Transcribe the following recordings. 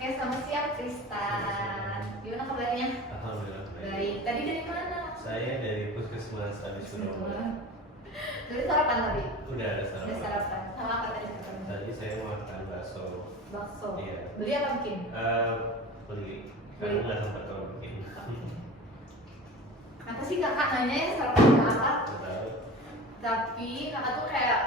Oke, selamat siang Tristan. Gimana kabarnya? Alhamdulillah Baik. Tadi dari mana? Saya dari Puskesmas Abis Surabaya. Dari sarapan tadi? Udah ada Udah sarapan. sarapan. Sama apa tadi sarapan? Tadi saya makan bakso. Bakso. Iya. Beli apa bikin? Beli. Beli. Karena nggak sempat kalau bikin. Kenapa sih kakak nanya ya sarapan apa? Nggak tahu. Tapi kakak tuh kayak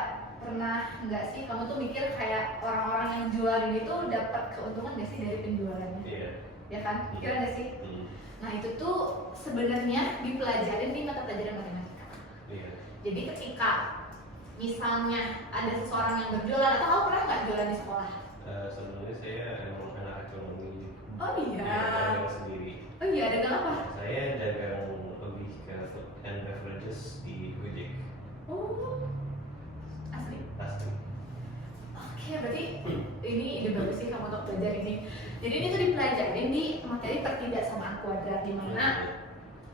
pernah nggak sih kamu tuh mikir kayak orang-orang yang jual ini tuh dapat keuntungan nggak sih dari penjualannya? Iya. Ya kan? Kira nggak sih? Nah itu tuh sebenarnya dipelajarin di mata pelajaran matematika. Iya. Jadi ketika misalnya ada seseorang yang berjualan, atau kamu pernah nggak jualan di sekolah? Sebenarnya saya emang anak ekonomi. Oh iya. Dagang sendiri. Oh iya, dagang apa? Saya dagang lebih ke food and beverages di Gojek. Oh, asli. Pasti. Oke, berarti ini ide bagus sih kamu untuk belajar ini. Jadi ini tuh dipelajarin di materi pertidaksamaan kuadrat, di mana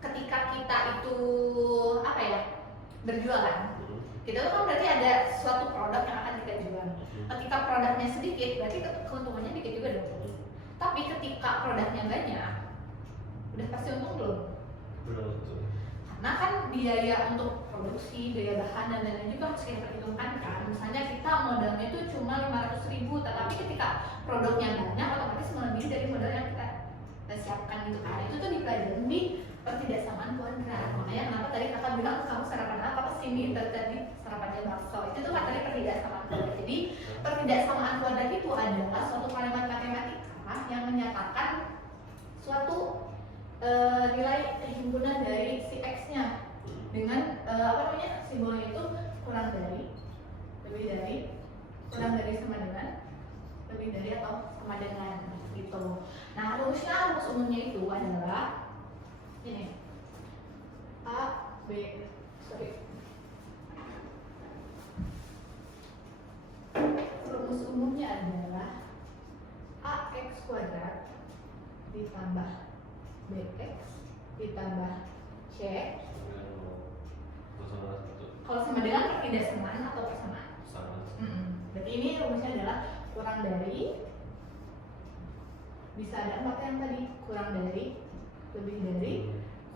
ketika kita itu apa ya berjualan, kita tuh kan berarti ada suatu produk yang akan kita jual. Ketika produknya sedikit, berarti keuntungannya dikit juga dong. Tapi ketika produknya banyak, udah pasti untung belum? Belum tentu. Karena kan biaya untuk produksi, biaya bahan dan lain-lain juga harus kita perhitungkan kan. Misalnya kita modalnya itu cuma 500.000, tetapi ketika produknya banyak, otomatis melebihi dari modal yang kita siapkan gitu kan. Itu tuh dipelajari di pertidaksamaan kuadrat. Makanya kenapa tadi kakak bilang kamu sarapan apa pasti ini tadi sarapannya bakso. Itu tuh materi pertidaksamaan kuadrat. Jadi pertidaksamaan kuadrat itu adalah suatu kalimat matematika yang menyatakan suatu nilai himpunan dari si X-nya dengan apa namanya simbolnya itu kurang dari, lebih dari, kurang dari, sama dengan, lebih dari atau sama dengan gitu. Nah rumus umumnya itu adalah ini rumus umumnya adalah AX kuadrat ditambah BX ditambah C kalau sama dengan pertidaksamaan atau persamaan. Berarti ini rumusnya adalah kurang dari, bisa ada empat yang tadi, kurang dari, lebih dari,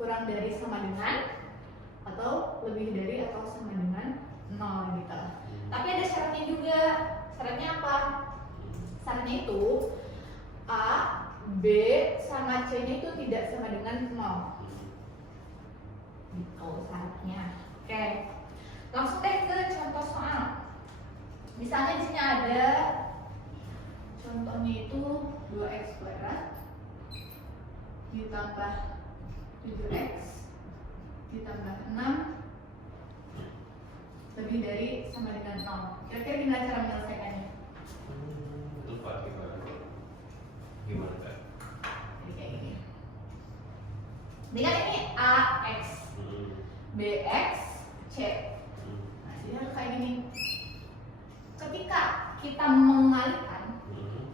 kurang dari sama dengan, atau lebih dari atau sama dengan 0 gitu. Tapi ada syaratnya juga. Syaratnya apa? Syaratnya itu A, B, sama C-nya itu tidak sama dengan 0 gitu syaratnya. Oke, langsung deh ke contoh soal. Misalnya di sini ada contohnya itu 2x kuadrat ditambah 7x ditambah 6 lebih dari sama dengan 0. Kira-kira gimana cara menyelesaikannya? Lupa gimana kan? Jadi kayak gini. Dengan ini AX, BX, C. Nah, jadi harus kayak gini. Ketika kita mengalihkan,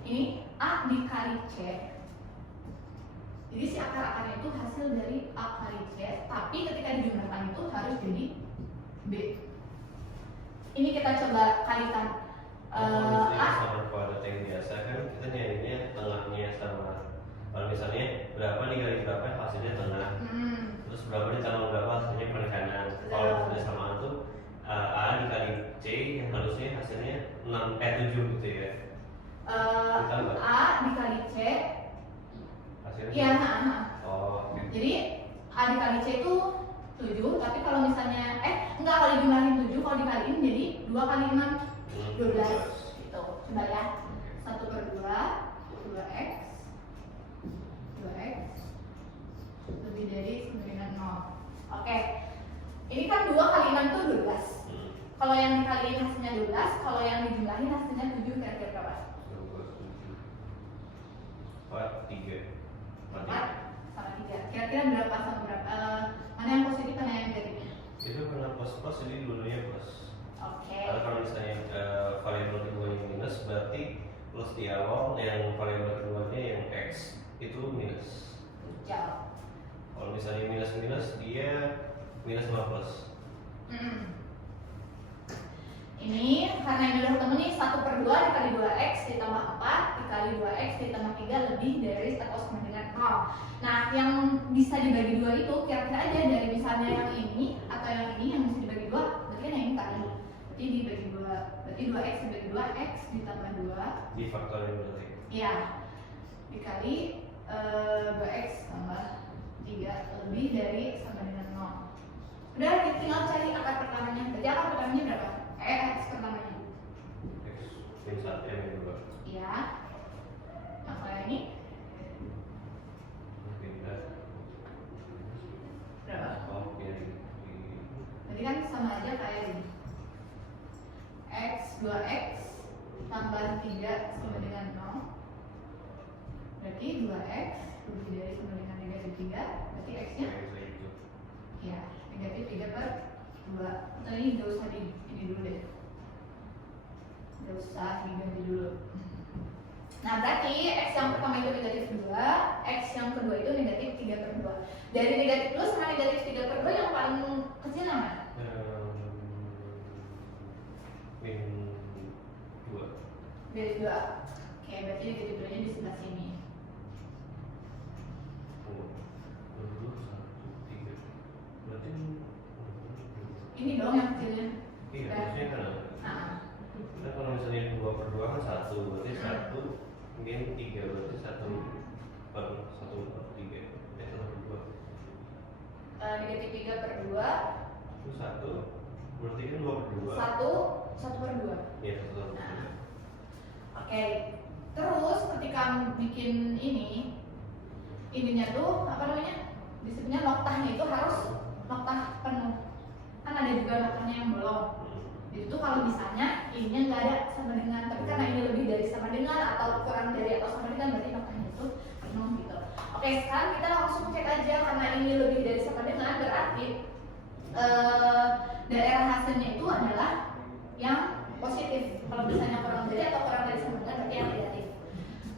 ini A dikali C. Jadi si akar-akarnya itu hasil dari A kali C, tapi ketika dijumlahkan itu harus jadi B. Ini kita coba kalikan A. Sama kuadrat yang biasa kan kita nyarinya tengahnya sama. Kalau misalnya berapa dikali berapa hasilnya tengah. Terus berapa ditambah berapa hasilnya penekanan. Kalau sudah samaan tuh A dikali C yang harusnya hasilnya 7 gitu ya. A dikali C. Hasilnya? Iya. Oh. Okay. Jadi A dikali C itu 7, tapi kalau misalnya enggak, kalau dijumlahin 7, kalau dikaliin jadi 2 kali 6 12 gitu. Coba ya. 1/2 2x lebih dari sama dengan 0. Oke. Ini kan 2 kali 6 itu 12. Kalau yang dikaliin hasilnya 12, kalau yang dijumlahin hasilnya 7, kira-kira berapa? 4 sama 3. Kira-kira berapa sama berapa? Mana yang positif, mana yang negatifnya? Itu karena plus ini dulunya plus. Oke. Karena kalau misalnya variabel keduanya minus, berarti plus di awal, yang variabel keduanya yang x itu minus. Jauh. Kalau misalnya minus dia minus sama plus. Ini karena ini udah ketemu nih 1/2 dikali 2x ditambah 4 dikali 2x ditambah 3 lebih dari atau sama dengan 0. Nah, yang bisa dibagi 2 itu kira-kira aja dari misalnya yang ini atau yang ini yang bisa dibagi 2, berarti kan yang ini kali. Berarti dibagi 2. Berarti 2x dibagi 2, x ditambah 2 difaktorin berarti. iya. Dikali 2x tambah 3 lebih dari sama dengan 0. Udah, tinggal cari akar pertamanya. Berarti akar pertamanya berapa? X pertamanya. X min 1 ya min 2. Iya. Nah, kalau ini Pindah. berapa? Oh, ya. Berarti kan sama aja kayak ini. X 2x tambah 3 sama dengan 0. Berarti 2x lebih dari sama dengan negatif 3. Berarti x-nya ya negatif 3 per 2. Atau ini gak usah ini dulu deh. Gak usah diganti dulu. Nah, berarti x yang pertama itu negatif 2, x yang kedua itu negatif 3 per 2. Dari negatif 2 sama negatif 3 per 2 yang paling kecil yang mana? Min 2. Negatif 2. Oke, berarti negatif 2 nya di sebelah sini. Berarti Ini dong yang kecilnya. iya, maksudnya kan Nah, kita kalau misalnya 2 per 2 kan 1, berarti 1 min 3, berarti 1 per 1 per 3 1 per 2 negatif 3 per 2 itu 1, berarti kan 2 per 2 1 per 2. iya 1 per 2. Nah, oke. Terus ketika bikin ininya tuh apa namanya? Disebutnya noktahnya itu harus noktah penuh. Kan ada juga noktahnya yang belum. Itu kalau misalnya ininya nggak ada sama dengan, tapi karena ini lebih dari sama dengan atau kurang dari atau sama dengan, berarti noktahnya itu penuh gitu. Oke, sekarang kita langsung cek aja karena ini lebih dari sama dengan, berarti daerah hasilnya itu adalah yang positif. Kalau misalnya kurang dari atau kurang dari sama dengan, berarti yang negatif.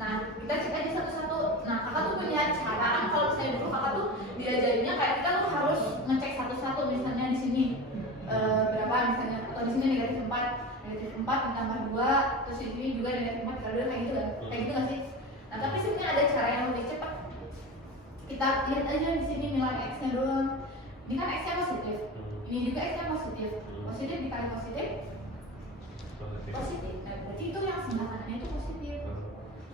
Nah, kita cek aja satu-satu. Nah, kakak tuh punya cara kan, kalau misalnya dulu kakak tuh diajarinnya kayak kita tuh harus ngecek satu-satu, misalnya di sini berapa misalnya, atau di sini negatif 4 ditambah 2, terus di sini juga negatif 4 ditambah 2, kayak gitu kan? Kayak gitu nggak sih? Nah, tapi sebenarnya ada cara yang lebih cepat. Kita lihat aja di sini nilai x-nya doang. Ini kan x-nya positif. Ini juga x-nya positif. Positif dikali positif. Nah, berarti itu yang sebelah kanannya itu positif.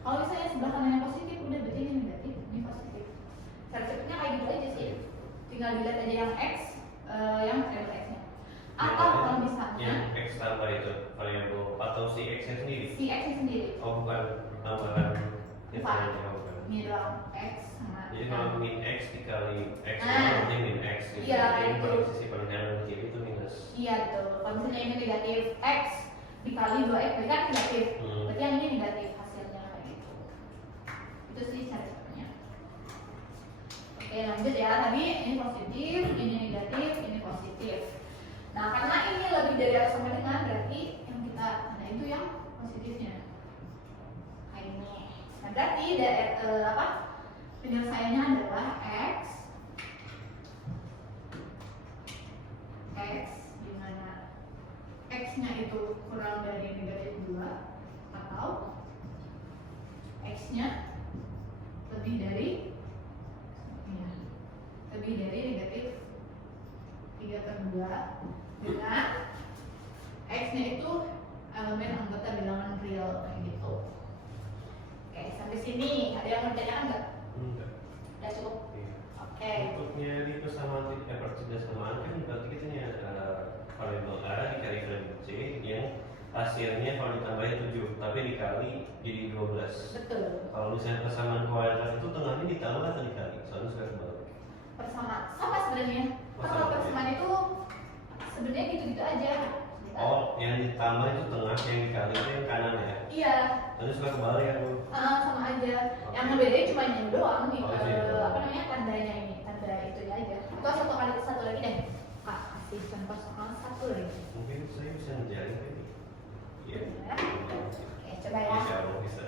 Kalau misalnya sebelah kanannya positif, udah berarti ini negatif, ini positif. Cara cepatnya kayak gitu aja sih. Tinggal dilihat aja yang x, yang variabel x-nya. Atau kalau misalnya yang x tambah itu variabel atau si x-nya sendiri? si x-nya sendiri. Oh, bukan tambahan differential, bukan. Ini doang x sama. Jadi kalau min x dikali x Nah, itu berarti min x gitu. iya, Jadi itu. pada sisi penekanan kiri itu minus. Iya betul. Kalau misalnya ini negatif x dikali 2x, berarti kan negatif. Berarti yang ini negatif hasilnya kayak gitu. Itu sih cara caranya. Oke, lanjut ya. Tadi ini positif, ini negatif, ini positif. Nah, karena ini lebih dari atau sama dengan, berarti yang kita ada itu yang positifnya. Kayak ini. Nah, berarti penyelesaiannya adalah x di mana x-nya itu kurang dari negatif 2 atau x-nya lebih dari negatif 3 per 2 dengan x-nya itu elemen anggota bilangan real kayak gitu. Oke, sampai sini ada yang mau ditanyakan nggak? Enggak. Udah cukup? Iya. Oke. Untuk nyari persamaan persamaan kan berarti kita nyari variabel A dikali variabel C yang hasilnya kalau ditambahin 7 tapi dikali jadi 12. Betul. Kalau misalnya persamaan kuadrat itu tengahnya ditambah atau dikali? Soalnya suka kebalik. Persamaan sama sebenarnya. Kalau persamaan itu sebenarnya gitu-gitu aja. Oh, yang ditambah itu tengah, yang dikali itu yang kanan ya? Iya. Tadi suka kebalik ya bu? Sama aja. Yang ngebedain cuma ini doang nih. Oh, iya. Apa namanya, tandanya ini, tanda itu aja. Atau satu lagi deh. Kak, kasih contoh soal satu lagi. Mungkin saya bisa menjadi ini. Iya. Ya. Oke, coba ya. Insya Allah bisa.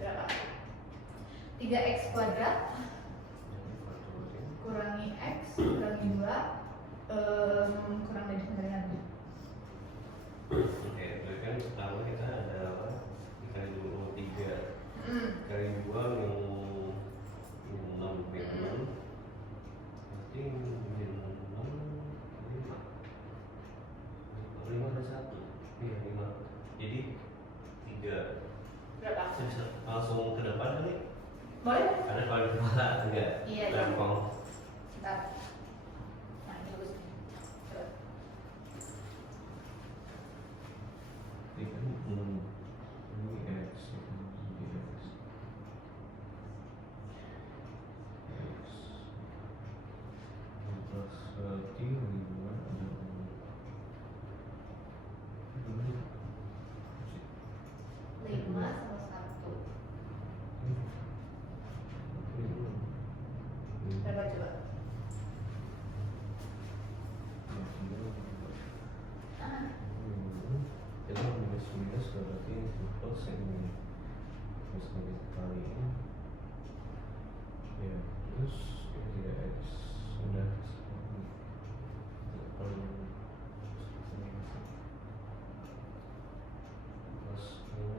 Berapa? 3x kuadrat kurangi x kurangi 2 kurang dari 9. Oke, berarti kan pertama kita ada 3. Berapa? Bisa langsung ke depan kali? Boleh? Karena kalau di kepala enggak Iya, iya. lempong. Bentar. Nah, ini bagus nih. Coba. Ini kan ini X, ini X. X plus 3 ada 5 sama 1. Berapa coba? Ah, Itu minus berarti plus ini plus kali ini ya terus ini 3x sudah plus ini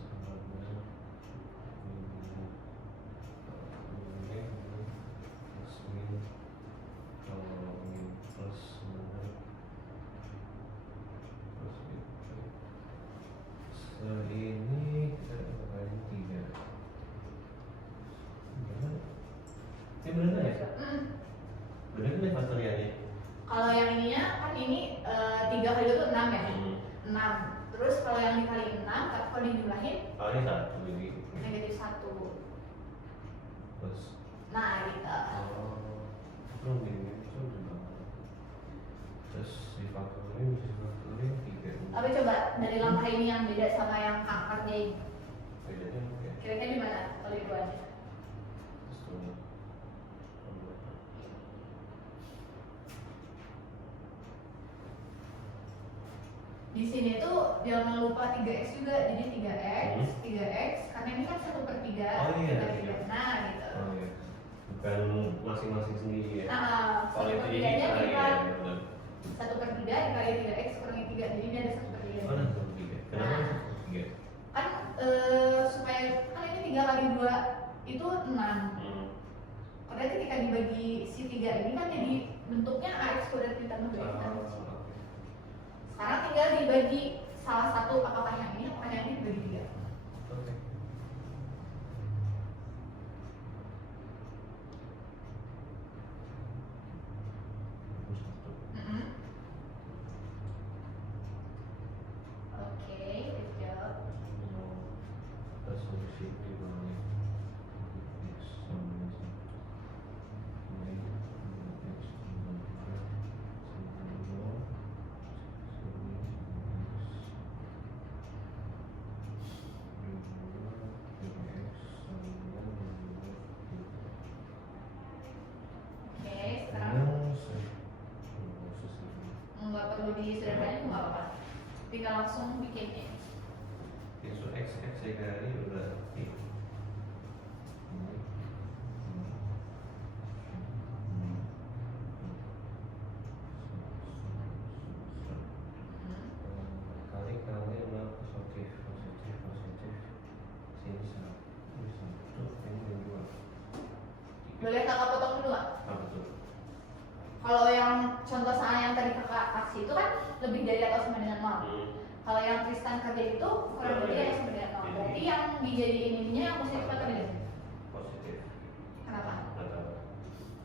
sama dengan ini plus ini kalau ini plus mana plus ini ini kita kali 3 ini bener ya? Bener kan ya faktorialnya? Kalau yang ininya kan ini 3 kali 2 itu 6 ya? 6. Terus kalau yang dikali 6, kalau dijumlahin Oh ini 1 ini negatif 1. plus Nah, gitu. belum ini itu udah terus difaktorin 3 Tapi coba dari langkah ini yang beda sama yang angkatnya ini. bedanya oke Kira-kira di mana kalau duanya? terus tuh Di sini tuh jangan lupa 3x juga, jadi 3x karena ini kan 1/3. Oh iya, dikali iya. 3. Nah, gitu. oh iya bukan masing-masing sendiri ya Nah, kalau itu 1/3 nya dikali kita ya betul 1/3 dikali 3x kurangi 3, jadi ini ada 1/3. oh ada 3 kenapa 3 Kan supaya kan ini 3 kali 2 itu 6. Karena ketika dibagi si 3 ini kan jadi bentuknya ax kuadrat ditambah 2x. Sekarang tinggal dibagi salah satu, apakah yang ini apakah yang ini dibagi 3. oke Oke, good job. resolusi pribadi X sama dengan X Oke, sekarang nggak perlu disederhanain nggak apa-apa. Tinggal langsung bikinnya. Itu X kali berarti kali adalah positif sini satu ini 2 Boleh kakak potong dulu nggak? betul Kalau yang contoh soal yang tadi kakak kasih itu kan lebih dari atau sama dengan 0. Kalau yang Tristan kerja itu kurang dari atau sama dengan 0. Berarti yang dijadiin ininya yang positif atau negatif? positif Kenapa? atau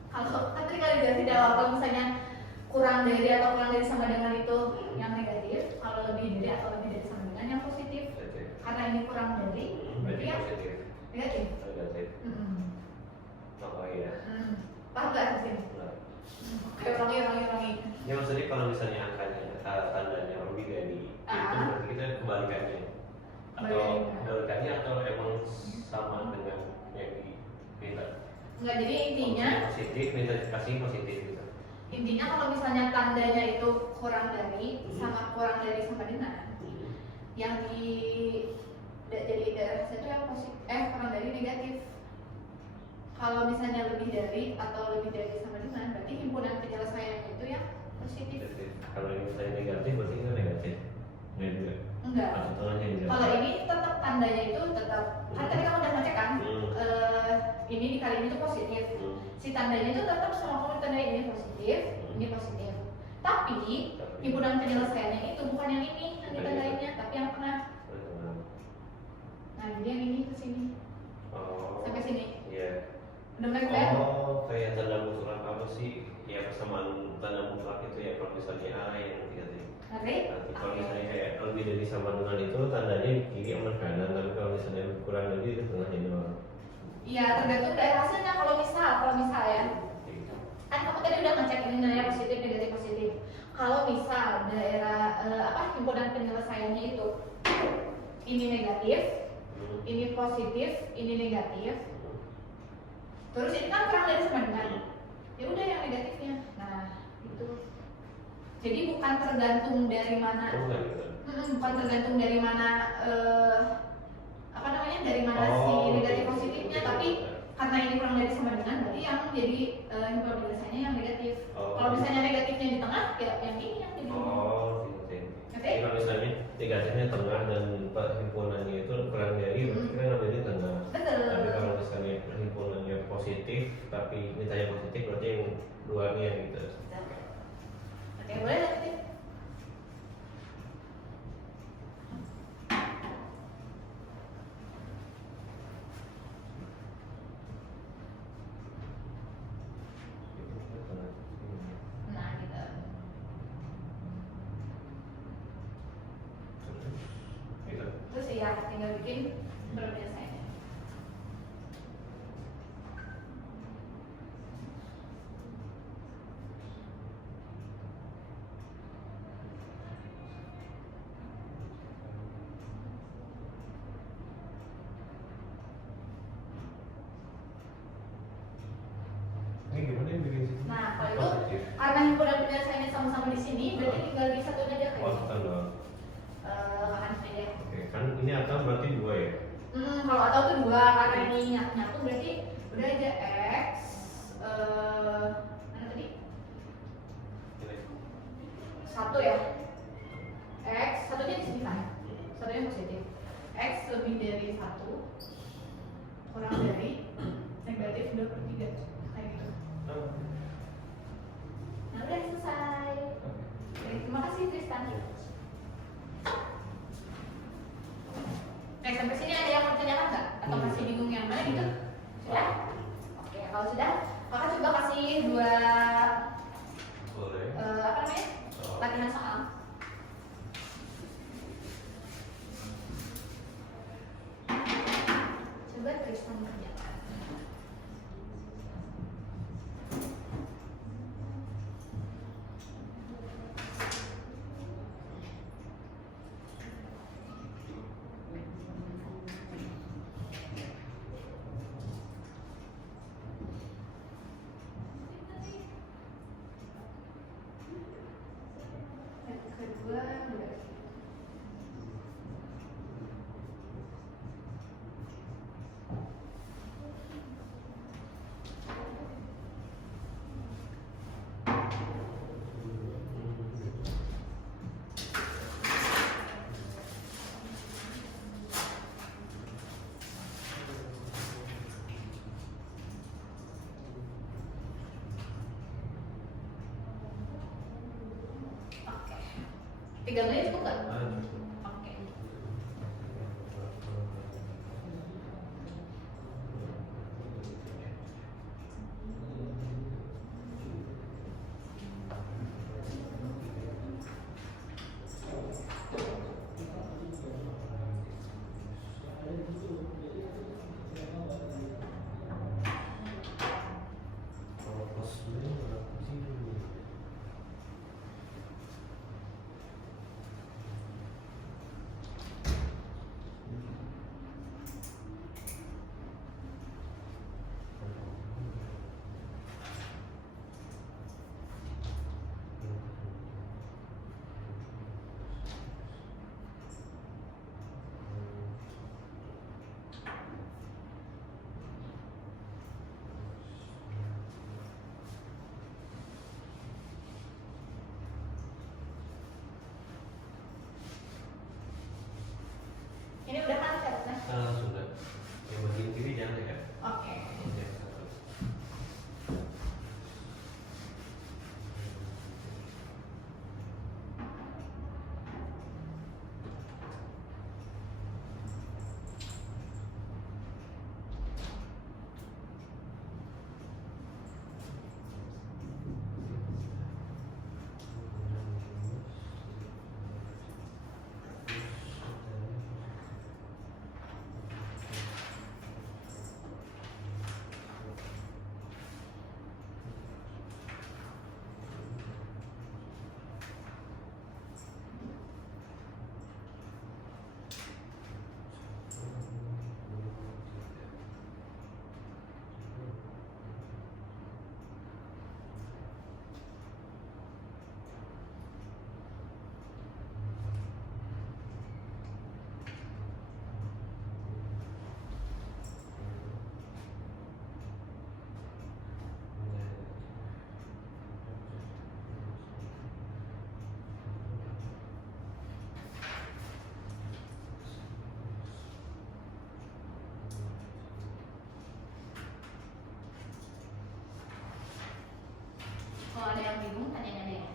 Kalau kan tadi kali dari kalau misalnya kurang dari atau kurang dari sama dengan itu yang negatif, kalau lebih dari atau lebih dari sama dengan yang positif. negatif Karena ini kurang dari, berarti berarti yang positif negatif. negatif oh iya Paham nggak di sini? benar. Oke, ulangi. Ya maksudnya kalau misalnya angkanya tandanya lebih dari itu berarti kita kebalikannya atau kebalikannya atau emang sama dengan yang diminta Enggak, jadi intinya positif minta kasih positif gitu intinya kalau misalnya tandanya itu kurang dari sama kurang dari sama dengan yang di jadi daerah itu yang positif kurang dari negatif. Kalau misalnya lebih dari atau lebih dari sama dengan berarti himpunan penyelesaiannya itu yang positif. kalau ini misalnya negatif berarti itu negatif nggak juga Enggak. atau tolongnya negatif Kalau ini tetap tandanya itu tetap kan tadi kamu udah ngecek kan ini dikali ini tuh positif. Si tandanya itu tetap sama kamu tandanya ini positif. Tapi himpunan penyelesaiannya itu bukan yang ini yang ditandainnya tapi yang tengah. Kalau misalnya kayak lebih dari sama dengan itu tandanya di kiri sama di kanan, tapi kalau misalnya kurang lebih di tengahnya doang. Iya, tergantung dari hasilnya. Kalau misal ya, kan kamu tadi udah ngecek ini nilai positif, negatif, positif. Kalau misal daerah himpunan penyelesaiannya itu ini negatif, ini positif, ini negatif. Terus ini kan kurang dari sama dengan. Ya udah yang negatifnya. Nah, itu. Jadi bukan tergantung dari mana. Bukan tergantung dari mana dari mana si negatif positifnya, tapi karena ini kurang dari sama dengan, berarti yang jadi himpunan penyelesaiannya yang negatif. Kalau misalnya negatifnya di tengah, ya yang ini yang jadi. Jadi kalau misalnya negatifnya tengah dan himpunannya itu kurang dari, berarti kita ngambilnya tengah. Betul. Tapi kalau misalnya himpunannya positif, tapi mintanya positif, berarti yang duanya gitu. Oke, boleh lanjutin. Nah, gitu. Terus ya tinggal bikin penyelesaiannya. Ini gimana yang bikin sih? Nah, kalau itu karena himpunan penyelesaiannya sama-sama di sini, berarti tinggal disatuin aja kayak Kan doang. kanan aja. Oke, kan ini atau berarti dua ya? Kalau atau tuh dua, karena ini nyatu berarti udah aja X mana tadi? Satu ya. X, satunya di sini kan? Satunya positif. X lebih dari satu, kurang dari negatif 2/3. Kayak gitu. Nah, udah selesai. Oke, terima kasih Tristan. Sampai sini ada yang mau tanyakan nggak? Atau masih bingung yang mana gitu? Sudah? Oke, kalau sudah, kakak coba kasih dua latihan soal. Coba Tristan kerjakan. Kedua, oke. 3 menit cukup nggak? Oke. Kalau ada yang bingung tanya deh.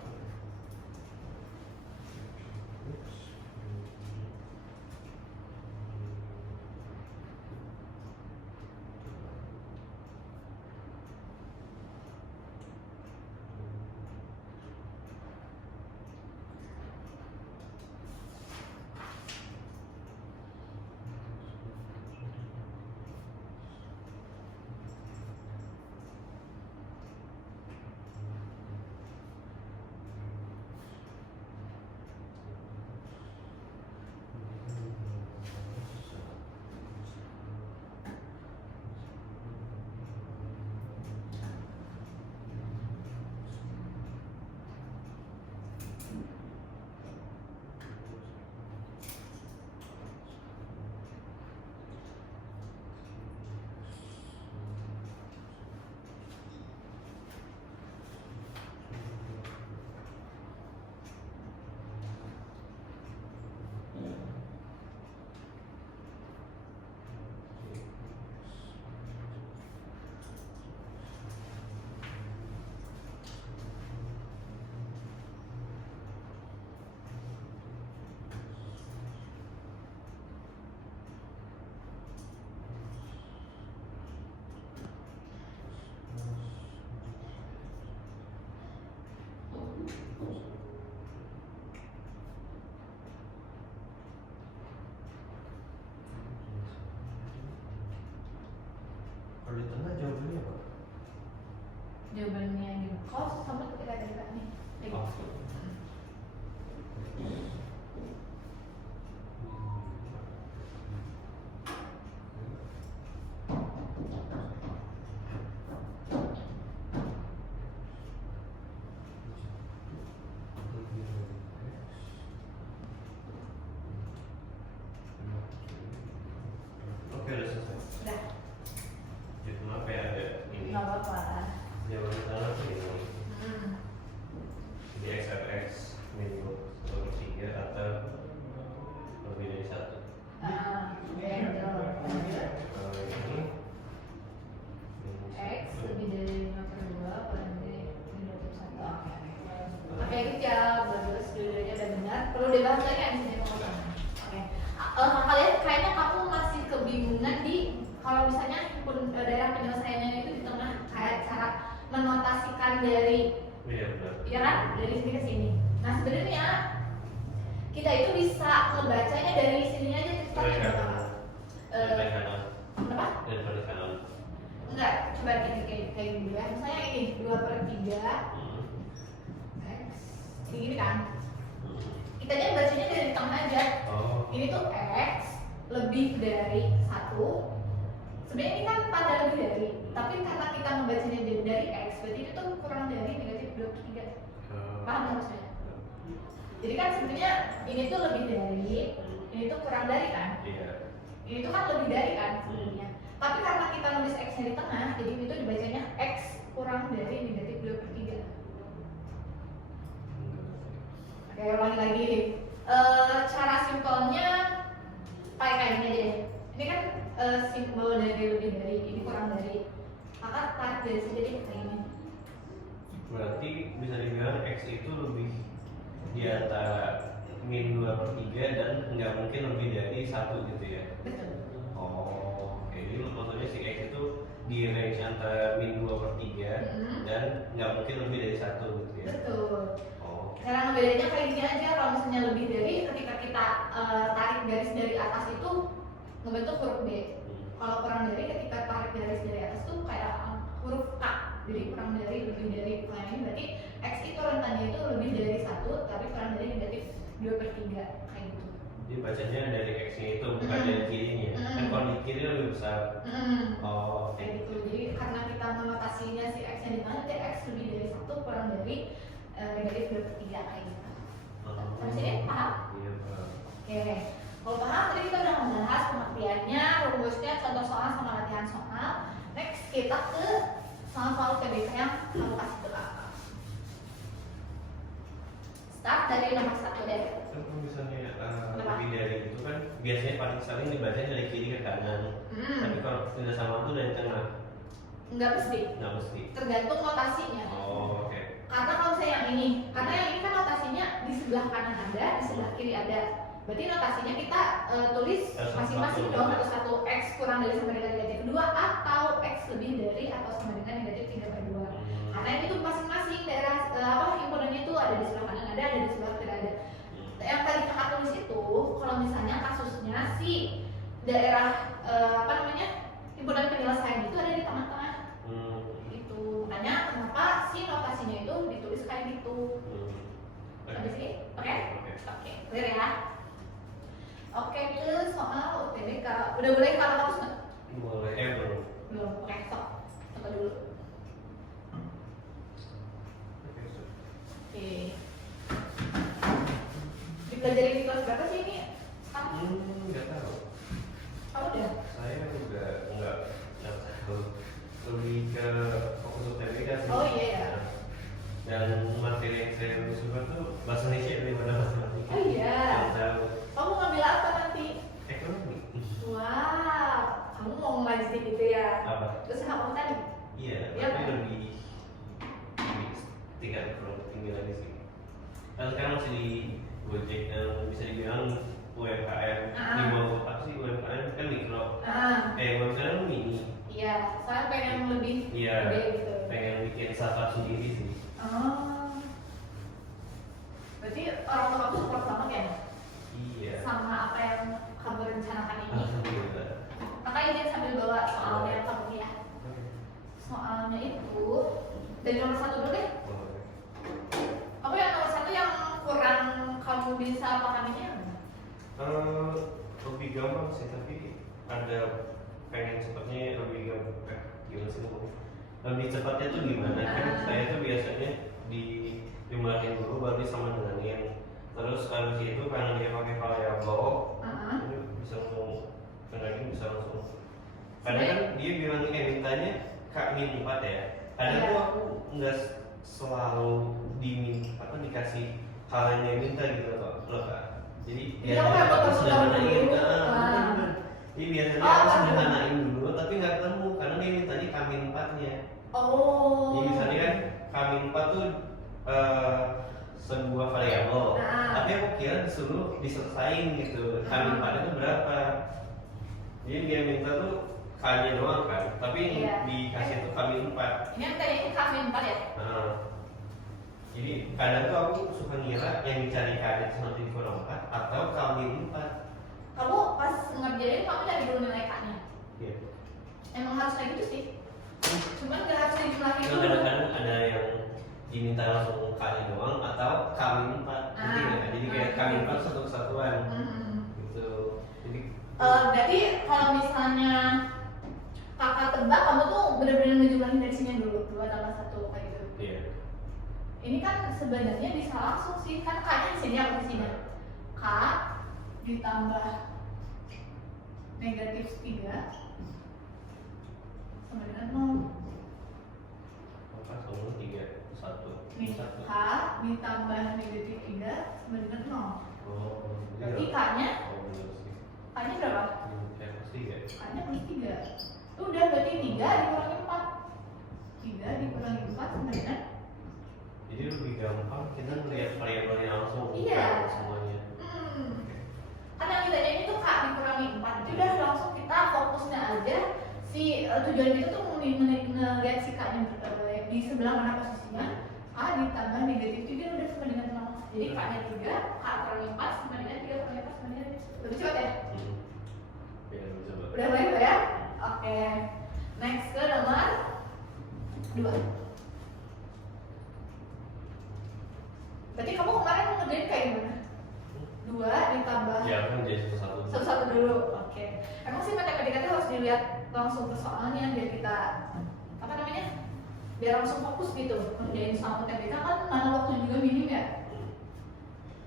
Kalau di tengah jawabannya apa? Jawabannya gini. Kalau sama ketika dekat nih. Oh. Oke, udah selesai. Udah. Jadi kenapa ya ada ini? Nggak apa-apa. Jawaban salah sih ini. Hmm. Jadi XFX minus 1/3 atau lebih dari 1. Betul. Kalau ini X lebih dari 5/2 kurang dari 5/1. Oke, kerja bagus, dua-duanya udah benar. Perlu dibahas lagi nggak di sini teman-teman? Oke. Kalian kayaknya kamu masih kebingungan di kalau misalnya daerah penyelesaiannya itu di tengah kayak cara menotasikan dari iya benar. ya kan dari sini ke sini. Nah sebenarnya kita itu bisa ngebacanya dari sini aja Dari ceritanya. kanan. Dari kanan. Apa? Dari kanan. Enggak, coba kayak gini dulu ya. Misalnya ini 2/3 X. Ini gini kan. Kita aja bacanya dari tengah aja. Oh. Ini tuh X lebih dari 1. Sebenarnya ini kan pada lebih dari, tapi karena kita membacanya dari X, berarti itu tuh kurang dari negatif 2/3. Paham nggak maksudnya? Jadi kan sebenarnya ini tuh lebih dari, ini tuh kurang dari kan? Iya. Ini tuh kan lebih dari kan sebenarnya. Tapi karena kita nulis X-nya di tengah, jadi ini tuh dibacanya X kurang dari negatif 2/3. Oke, ulangi lagi. Cara simpelnya kayak gini aja deh. Ini kan simbol dari lebih dari, ini kurang dari. Maka tarik dari sini jadi kayak gini. Berarti bisa dibilang X itu lebih di antara min 2/3 dan nggak mungkin lebih dari 1 gitu ya. Betul. Oh, oke. Jadi maksudnya si X itu di range antara min 2/3 dan nggak mungkin lebih dari 1 gitu ya. Betul. Oh. Cara ngebedanya kayak gini aja. Kalau misalnya lebih dari, ketika kita tarik garis dari atas itu ngebentuk huruf B. Kalau kurang dari, ketika tarik garis dari atas tuh kayak huruf K. Jadi kurang dari, lebih dari. Nah ini berarti X itu rentannya itu lebih dari 1, tapi kurang dari negatif 2/3 kayak gitu. Jadi bacanya dari X-nya itu bukan dari kirinya. Kan kalau di kiri lebih besar. Oh, oke. Kayak gitu. Jadi karena kita menotasinya si X nya di mana, jadi X lebih dari 1 kurang dari negatif 2/3 kayak gitu. Sampai sini paham? Iya, paham. Oke. Kalau paham tadi kita udah membahas pengertiannya, rumusnya, contoh soal sama latihan soal. Next kita ke soal-soal PBK yang kamu kasih ke kakak. Start dari nomor 1 deh. Kan kalau misalnya lebih dari itu kan biasanya paling sering dibaca dari kiri ke kanan. Tapi kalau tidak sama itu dari tengah. Nggak mesti, Nggak mesti. tergantung notasinya. Oh, oke. Karena kalau saya yang ini, karena yang ini kan notasinya di sebelah kanan ada, di sebelah kiri ada. Berarti notasinya kita tulis masing-masing dong, atau satu x kurang dari sama dengan negatif 2 atau x lebih dari atau sama dengan negatif 3/2. Karena ini tuh masing-masing daerah himpunannya itu ada di sebelah kanan ada di sebelah kiri ada. Yang tadi kakak tulis itu, kalau misalnya kasusnya si daerah himpunan penyelesaian itu ada di tengah-tengah. Gitu. Makanya kenapa si notasinya itu ditulis kayak gitu. Sampai sini? Oke? Oke, clear ya? Oke, ke soal UTBK. Udah boleh kalau kampus nggak? Boleh, belum. Belum. Oke, sok. Coba dulu. Oke. Dipelajari di kelas berapa sih ini? Nggak tahu. Kamu udah? Saya udah nggak tahu. Lebih ke fokus UTBK sih. Oh iya ya. Dan materi yang saya suka tuh bahasa Indonesia daripada matematika. Oh iya. Nggak tahu. Kamu ngambil apa nanti? Ekonomi. Wah, kamu mau ngelanjutin gitu ya? Apa? Terus kamu tadi? Iya, Iya, tapi kan? lebih tingkat tinggi lagi sih. Kan sekarang masih di Gojek yang bisa dibilang UMKM. Di bawah apa sih UMKM kan mikro. UMKM mini. Iya, soalnya pengen lebih Iya. gede gitu. Pengen bikin startup sendiri sih. Oh. Berarti orang tua kamu support banget ya? Iya. Sama apa yang kamu rencanakan ini? Alhamdulillah. Makanya izin sambil bawa soalnya kamu ya. Soalnya itu dari nomor 1 dulu deh. Boleh. Kamu yang nomor 1 yang kurang kamu bisa pahaminya apa? Lebih gampang sih, tapi ada pengen cepatnya lebih gampang. Gimana sih ngomong? Lebih cepatnya tuh gimana? Kan saya tuh biasanya dimulain dulu baru disamain. Terus habis itu karena dia pakai variabel, ini bisa langsung kenalin bisa langsung. Karena kan dia bilang mintanya K-4 ya. Kadang tuh aku nggak selalu dikasih hal yang dia minta gitu loh Kak. Jadi Dia aku sederhanain. Jadi biasanya aku Oh, sederhanain dulu, tapi nggak ketemu karena dia mintanya K-4-nya. Oh. Jadi misalnya kan K-4 tuh sebuah variabel, tapi aku kira disuruh diselesain gitu. K-4 itu berapa? Jadi dia minta tuh K-nya doang kan, tapi Iya. dikasih tuh K-4. Ini yang tadi ini K-4 ya? Nah, jadi kadang tuh aku suka ngira yang dicari K-nya itu nanti kurang 4 atau K-4. Kamu pas ngerjain kamu dari dulu nilai K-nya? Iya. Emang harus kayak gitu sih. Cuman gak harus dijumlahin Nah, dulu. kadang-kadang ada yang diminta langsung K-nya doang atau K-4. Jadi nggak? Jadi kayak K-4 satu kesatuan. Gitu. Jadi Berarti kalau misalnya kakak tebak, kamu tuh bener-bener ngejumlahin dari sini dulu 2 tambah 1 kayak gitu. iya. Ini kan sebenarnya bisa langsung sih, kan K-nya di sini apa di sini? K ditambah negatif 3 sama dengan 0. Maka semua 3 1 Nih, 1. K ditambah negatif 3 sama dengan 0. Oh, Berarti K-nya benar sih. K-nya berapa? Pasti ya. K-nya plus 3. Udah berarti 3 dikurangi 4. 3 dikurangi 4 sama dengan Jadi lebih gampang kita melihat variabelnya langsung. Iya. Bukan semuanya. Kan yang kita ini tuh K dikurangi 4. Jadi udah langsung kita fokusnya aja si tujuan kita tuh ngelihat si K-nya di sebelah mana posisinya. K ditambah negatif 3 udah sama dengan 0. Jadi K-nya 3, K kurangi 4 sama dengan 3 kurangi 4 sama dengan 3. Lebih cepat ya? Ya, coba. Udah mulai tuh ya? Oke. Next ke nomor 2. Berarti kamu kemarin mau ngerjain kayak gimana? 2 ditambah Ya, kan jadi satu-satu. satu-satu dulu. Oke. Emang sih matematika itu harus dilihat langsung ke soalnya biar kita apa namanya? Biar langsung fokus gitu. Ngerjain soal matematika kan mana waktu juga minim ya.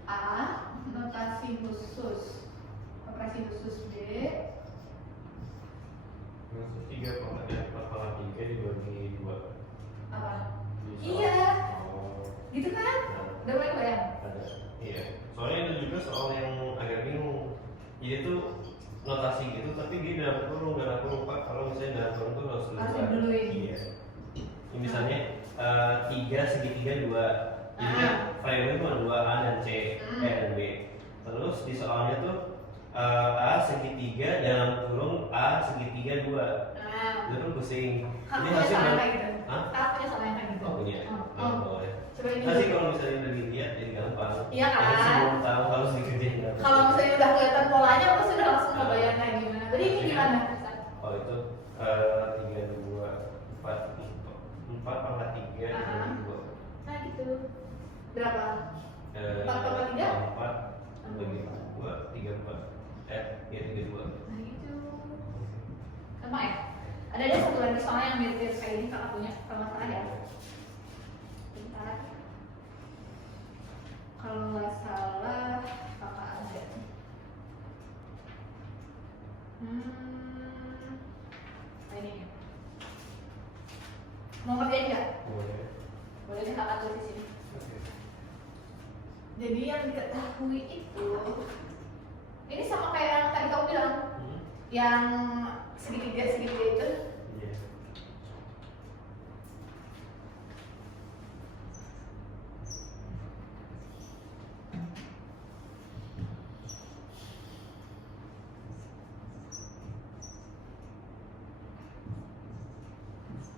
A notasi khusus. Operasi khusus B. Maksud 3,4 dibagi 2. Apa? Jadi Iya. Oh. Gitu kan? Nah, Udah mulai kebayang? ada. Iya. Soalnya ada juga soal yang agak bingung. Jadi tuh notasi gitu, tapi dia dalam kurung dan aku lupa kalau misalnya dalam kurung tuh harus Harus diduluin. Iya. Ini misalnya 3 segitiga 2. Jadi frame itu cuma 2 A dan C, E dan B. Terus di soalnya tuh A segitiga dalam kurung A segitiga 2. Itu kan pusing. Kamu Jadi punya hasil salah kayak gitu? Hah? Kamu punya salah yang kayak gitu? Oh punya. Oh, boleh. Coba ini Nah sih dulu. kalau misalnya udah dilihat jadi gampang. Iya kan? Harus sebelum tahu harus dikerjain. Kalau misalnya udah kelihatan polanya, aku sudah langsung ngebayang kayak gimana. Jadi ini gimana? Oh itu 3 2 4 4 pangkat 3 2. Nah gitu. Berapa? 4 pangkat 3? 4 bagi 2 3 4. Ya 3 2. Nah gitu. Gampang ya? Ada satu lagi soalnya yang mirip-mirip kayak ini kakak punya, kalau nggak salah ya. Bentar. Kalau nggak salah kakak ada. Ini. Mau ngerjain nggak? Boleh. Boleh deh kakak tulis di sini. Jadi yang diketahui itu, ini sama kayak yang tadi kamu bilang, yang segitiga itu. Iya.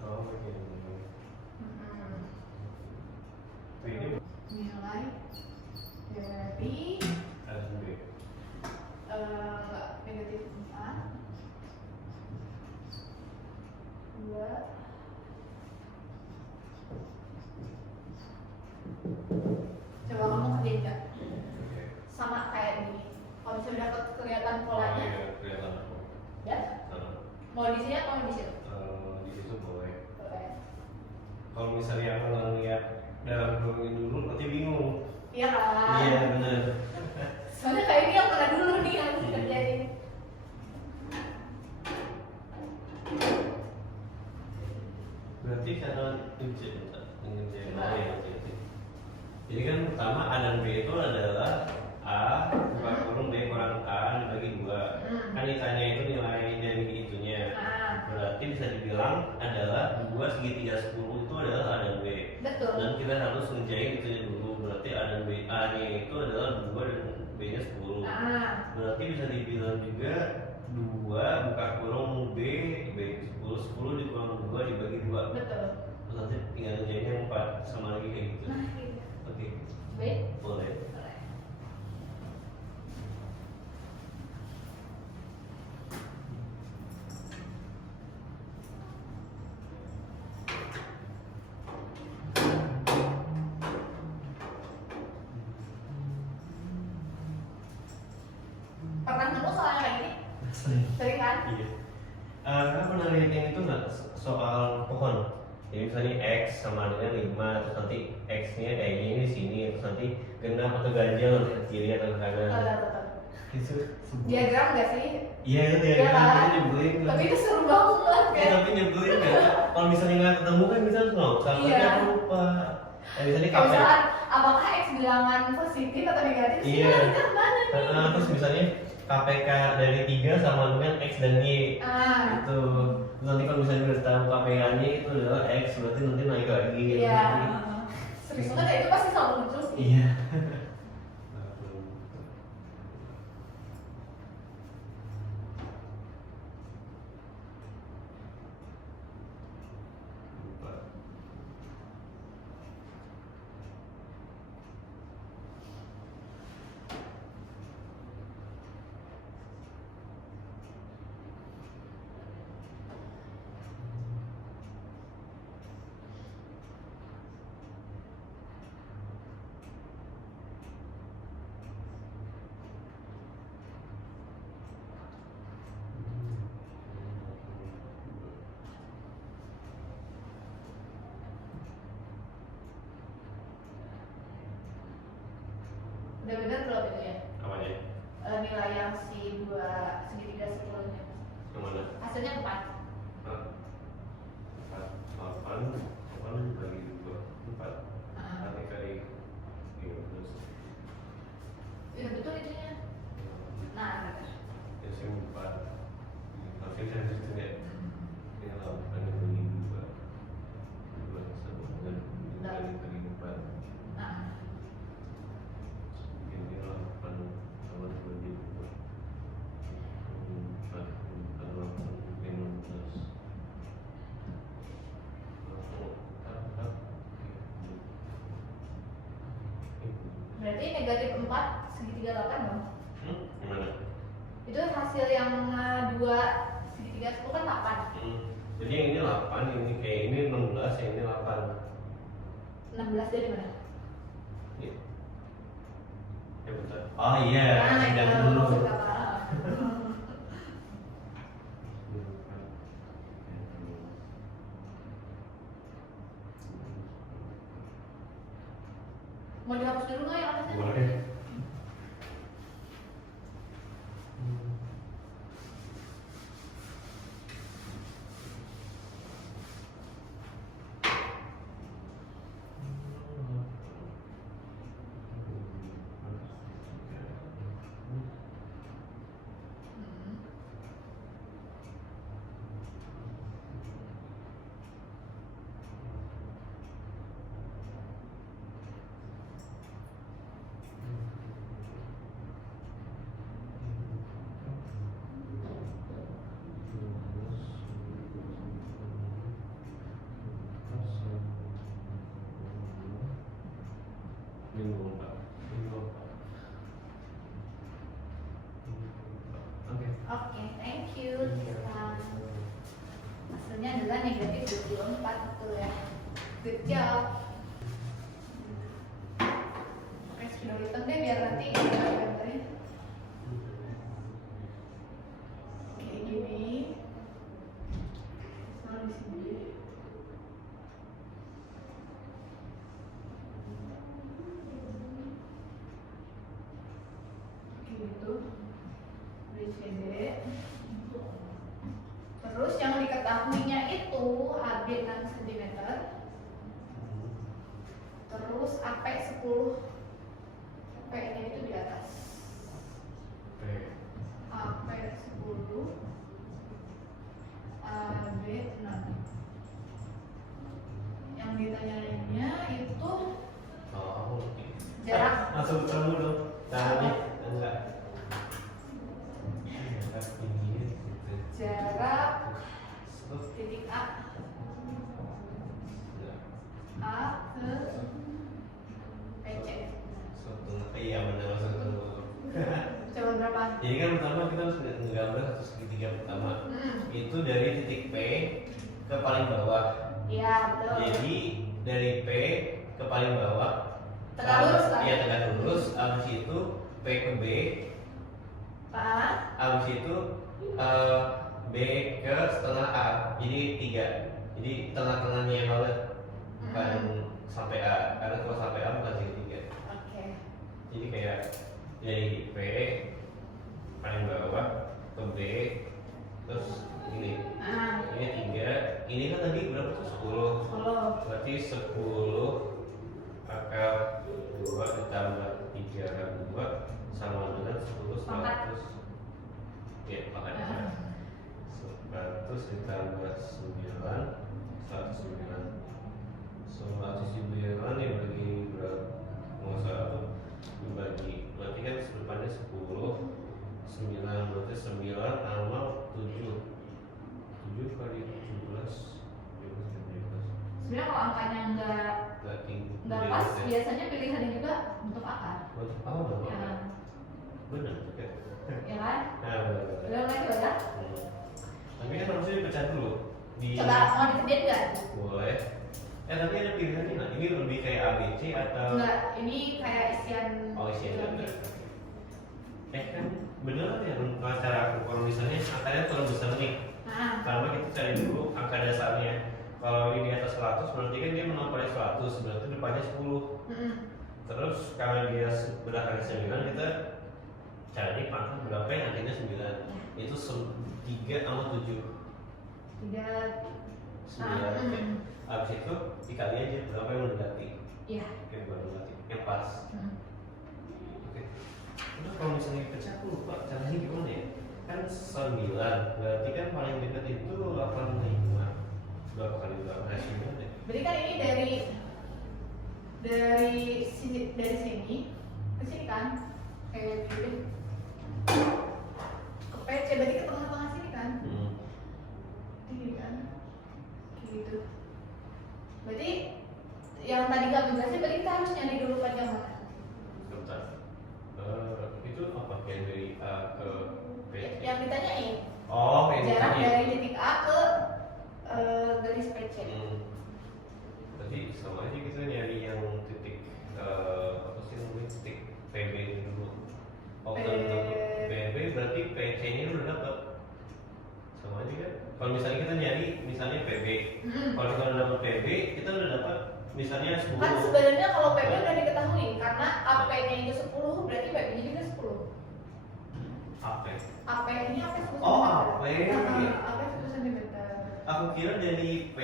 Oh begini. Ini Nilai dari harus B. enggak negatif 4 2 coba kamu kerjain nggak? Oke. Sama kayak ini. Kalau misalnya dapat kelihatan polanya, Iya, kelihatan aku. ya? Mau di sini atau mau di situ? Di situ boleh. Boleh. Kalau misalnya aku nggak ngeliat dalam drawing dulu, nanti bingung. Iya kan? Iya benar. Soalnya kayak ini yang pernah dulu nih yang harus dikerjain. Berarti karena ngerjain jadi kan pertama A dan B itu adalah A buka kurung B kurang A dibagi 2. Kan ditanya itu nilai dari itunya. Berarti bisa dibilang adalah 2 segitiga 10 itu adalah A dan B. Betul. Dan kita harus ngerjain itunya dulu. Berarti A dan B, A nya itu adalah 2 dan B nya 10. Berarti bisa dibilang juga 2 buka kurung B 10 dikurang 2 dibagi 2. Betul. Terus nanti tinggal ngerjainnya 4 sama lagi kayak gitu. Nah, gitu. Oke. Baik. Boleh. Boleh. Pernah nemu soalnya kayak gini? Sering kan? Iya. Kakak pernah lihat yang itu nggak soal pohon? Jadi misalnya X sama dengan 5, terus nanti X-nya kayak gini di sini, terus nanti genap atau ganjil nanti ke kiri atau ke kanan. Betul. Itu Diagram nggak sih? iya itu Iya dia kan? itu nyebelin. Tapi itu seru banget Ya, kan? tapi nyebelin kan? Kalau misalnya nggak ketemu kan kita harus nggak usah, tapi Iya. aku lupa. Misalnya Kalau KP. misalkan apakah X bilangan positif atau negatif sih? Iya. Kan mana nih? Terus misalnya KPK dari 3 sama dengan X dan Y. Itu terus nanti kalau misalnya udah tahu KPK-nya itu adalah X, berarti nanti naik lagi. Iya. Sering banget ya, itu pasti selalu muncul sih. Iya. Udah bener belum itu ya? Apanya? Nilai yang si 2 segitiga 10-nya. Yang mana? Hasilnya 4. 8 bagi 2 4 tapi kali terus Iya betul itunya. Nah, bener. ya sih 4 tapi kan itu ya yang 8 bagi 2 2 1 dan Berarti negatif 4 segitiga 8 dong? Gimana? Itu hasil yang 2 segitiga 10 kan 8. Jadi yang ini 8, ini kayak ini 16, yang ini 8. 16 dari mana? Ya, ya betul. Oh iya, Nah, ganti itu dulu. maksud apa? Mau dihapus dulu nggak yang atasnya? Boleh. Oke, thank you. Hasilnya adalah negatif 24, betul ya. Good job. Oke, sudah hitam deh biar nanti kita gambarin. Kayak gini. Taruh di sini. Gitu. BCD. Terus yang diketahuinya itu AB 6 cm. Terus AP 10. AP nya itu di atas. AP 10. AB 6. Yang ditanyainnya itu jarak. Langsung ketemu dong. Caranya enggak. Jarak titik A ke PC. Iya benar maksud. Coba berapa? Jadi kan pertama kita harus menggambar satu segitiga pertama. Itu dari titik P ke paling bawah. Iya betul. Jadi dari P ke paling bawah. Tegak lurus lah. Iya tegak lurus. Abis itu P ke B. Abis itu B ke setengah A. Jadi 3. Jadi tengah-tengahnya banget. Bukan sampai A. Karena kalau sampai A bukan segitiga. Oke. Jadi kayak dari P paling bawah ke B terus ini ini 3, ini kan tadi berapa tuh 10. Berarti 10 pangkat 2 ditambah 3 kali 2 sama dengan 10 100. Ya makanya 100 ditambah 9 109. 109 ya bagi berapa? Nggak salah dibagi, berarti kan depannya 10 9 berarti 9 sama 7 kali 17 Sebenarnya kalau angkanya nggak pas, biasanya pilihannya juga bentuk akar. Ya. Benar Ya kan? nah benar Udah mulai coba ya? tapi kan harusnya dipecah dulu Coba mau dikerjain nggak? boleh. Tapi ada pilihannya nggak? Ini lebih kayak ABC atau Enggak, ini kayak isian. isian ganda. Kan beneran ya cara aku kalau misalnya angkanya terlalu besar nih. Karena kita cari dulu angka dasarnya. Kalau ini di atas 100 berarti kan dia menang pada 100, berarti depannya 10. Terus karena dia berdasarkan 9 kita cari pangkat berapa yang akhirnya 9. Itu 3 sama 7. 9. Habis itu dikali aja berapa yang mendekati. Iya. Oke, bukan mendekati, yang pas. Oke. Terus kalau misalnya pecah aku lupa caranya gimana ya? Kan 9, berarti kan paling dekat itu 85. Berapa kali berapa? 9 deh. Berarti kan ini dari sini ke sini kan? Kayak gini. Ke PC berarti ke tengah-tengah sini kan? Ini kan? Kayak gitu. Berarti yang tadi gak menjelaskan, berarti kita harus nyari dulu panjang mana? Kalau misalnya kita nyari misalnya PB, kalau kita udah dapat PB, kita udah dapat misalnya 10. Kan sebenarnya kalau PB udah diketahui karena AP-nya itu 10, berarti PB-nya juga 10. AP. AP ini AP 10 cm. Oh, AP. AP 10 cm. Aku kira dari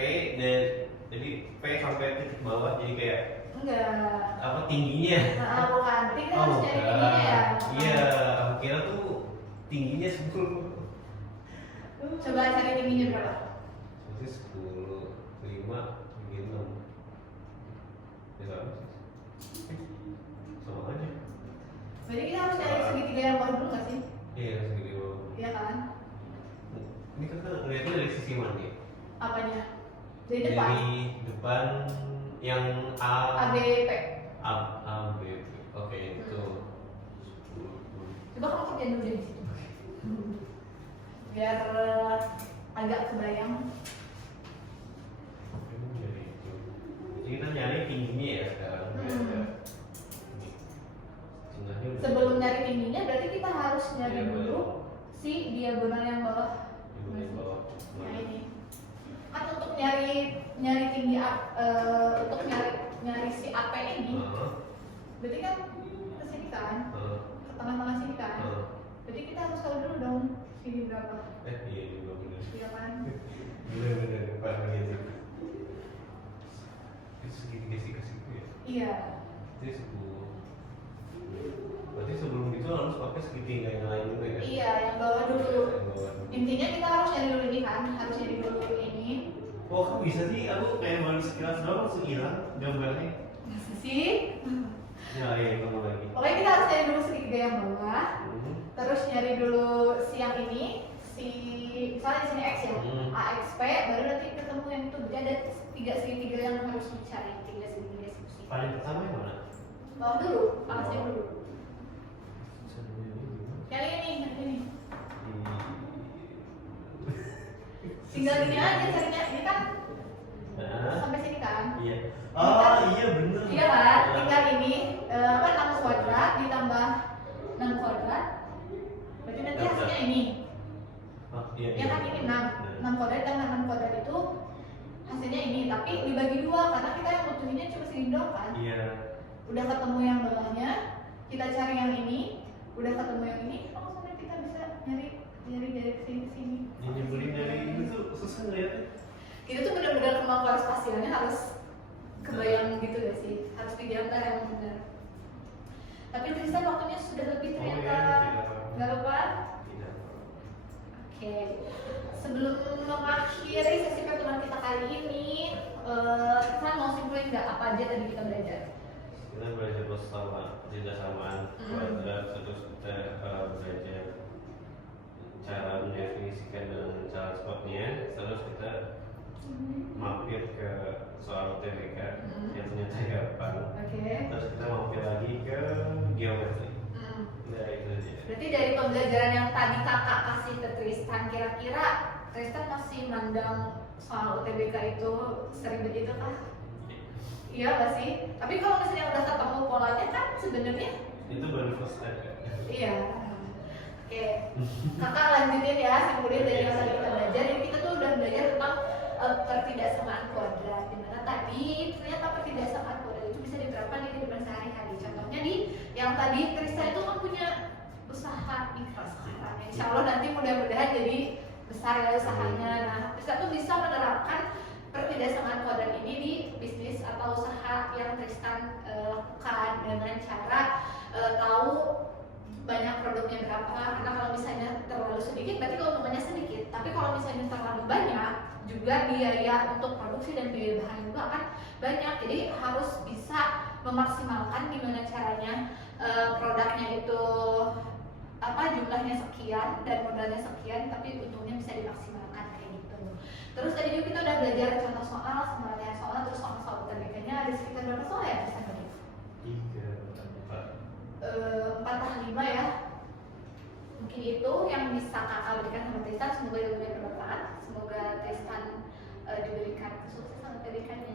jadi P sampai titik bawah, jadi kayak Enggak. apa tingginya? Bukan. Berarti kita harus cari tingginya ya. Iya, aku kira tuh tingginya 10. Coba cari tingginya berapa? Berarti 10, 5, 6. Ya sama sih. Sama aja. Berarti kita harus cari segitiga yang bawah dulu nggak sih? Iya, segini bawah. Iya kan? Ini kan ngeliatnya dari sisi mana nih? Apanya? Dari depan. Dari depan yang A. ABP. A, B, B. Oke, itu. Coba kamu kerjain dulu di situ. Biar agak kebayang. Jadi kita nyari tingginya ya sekarang. Sebelum nyari tingginya berarti kita harus nyari dulu si diagonal yang bawah. Nah ini kan untuk nyari tinggi untuk nyari si AP ini berarti kan ke sini kan, ke tengah-tengah sini kan. Berarti kita harus tahu dulu dong sini berapa. Iya juga benar. Iya kan? Benar Pak begitu. Itu segitiga sih kasih ya. Iya. Itu 10. Berarti sebelum itu harus pakai segitiga yang lain juga ya? Iya, yang bawah dulu. Intinya kita harus nyari dulu ini kan, harus nyari dulu ini. Oh, kok bisa sih? Aku kayak baru sekilas doang langsung hilang gambarnya. Masa sih? Ya, iya, kamu lagi. Pokoknya kita harus nyari dulu segitiga yang bawah. Terus nyari dulu si yang ini, misalnya di sini X ya, AXP, baru nanti ketemu yang itu. Jadi ada 3 segitiga yang harus dicari, 3 segitiga sisi. Paling pertama yang mana? Bawah dulu, alasnya dulu. Yang ini. Tinggal gini aja carinya, ini kan sampai sini kan? Iya. Kan, Iya bener. Iya kan? Tinggal ini 6 kuadrat ditambah 6 kuadrat. Berarti nanti hasilnya ini. Iya. Ya kan ini 6 kuadrat dan 6 kuadrat itu hasilnya ini, tapi dibagi 2 karena kita yang butuhinnya cuma segini doang kan? Iya. Udah ketemu yang bawahnya, kita cari yang ini, udah ketemu yang ini, langsung kita bisa nyari dari sini ke sini. Nyebelin dari ini tuh susah ngeliatnya. Itu tuh benar-benar kemampuan spasialnya harus kebayang gitu ya sih, harus digambar yang benar. Tapi Tristan waktunya sudah lebih ternyata. Nggak apa-apa? Tidak. Oke, sebelum mengakhiri sesi pertemuan kita kali ini, kita mau simpulin nggak apa aja tadi kita belajar? Kita belajar bersama kerjasamaan kuadrat, terus kita belajar cara mendefinisikan dan cara spotnya, terus kita mampir ke soal UTBK yang ternyata gampang. Terus kita mampir lagi ke geometri. Nah itu aja. Berarti dari pembelajaran yang tadi kakak kasih ke Tristan, kira-kira Tristan masih mandang soal UTBK itu seribet itu kah? Iya gak sih? Tapi kalau misalnya udah ketemu polanya kan sebenarnya itu baru first step kan? Iya. Oke, kakak lanjutin ya, simpulin dari yang tadi kita belajar. Jadi kita tuh udah belajar tentang pertidaksamaan kuadrat. Dimana tadi ternyata pertidaksamaan kuadrat itu bisa diterapkan di kehidupan sehari-hari. Contohnya di yang tadi Tristan itu kan punya usaha mikro sekarang. Insya Allah nanti mudah-mudahan jadi besar ya usahanya. Nah, Tristan tuh bisa menerapkan pertidaksamaan kuadrat ini di bisnis atau usaha yang Tristan lakukan dengan cara tahu banyak produknya berapa. Karena kalau misalnya terlalu sedikit berarti keuntungannya sedikit, tapi kalau misalnya terlalu banyak juga biaya untuk produksi dan biaya bahan juga akan banyak. Jadi harus bisa memaksimalkan gimana caranya produknya itu jumlahnya sekian dan modalnya sekian tapi untungnya bisa dimaksimalkan kayak gitu. Terus tadi juga kita udah belajar contoh soal, latihan soal, terus soal UTBK-nya ada sekitar berapa soal ya Tristan tadi? 4/5 ya. Mungkin itu yang bisa kakak berikan sama Tristan. Semoga diberikan bermanfaat. Semoga Tristan diberikan kesuksesan UTBK-nya.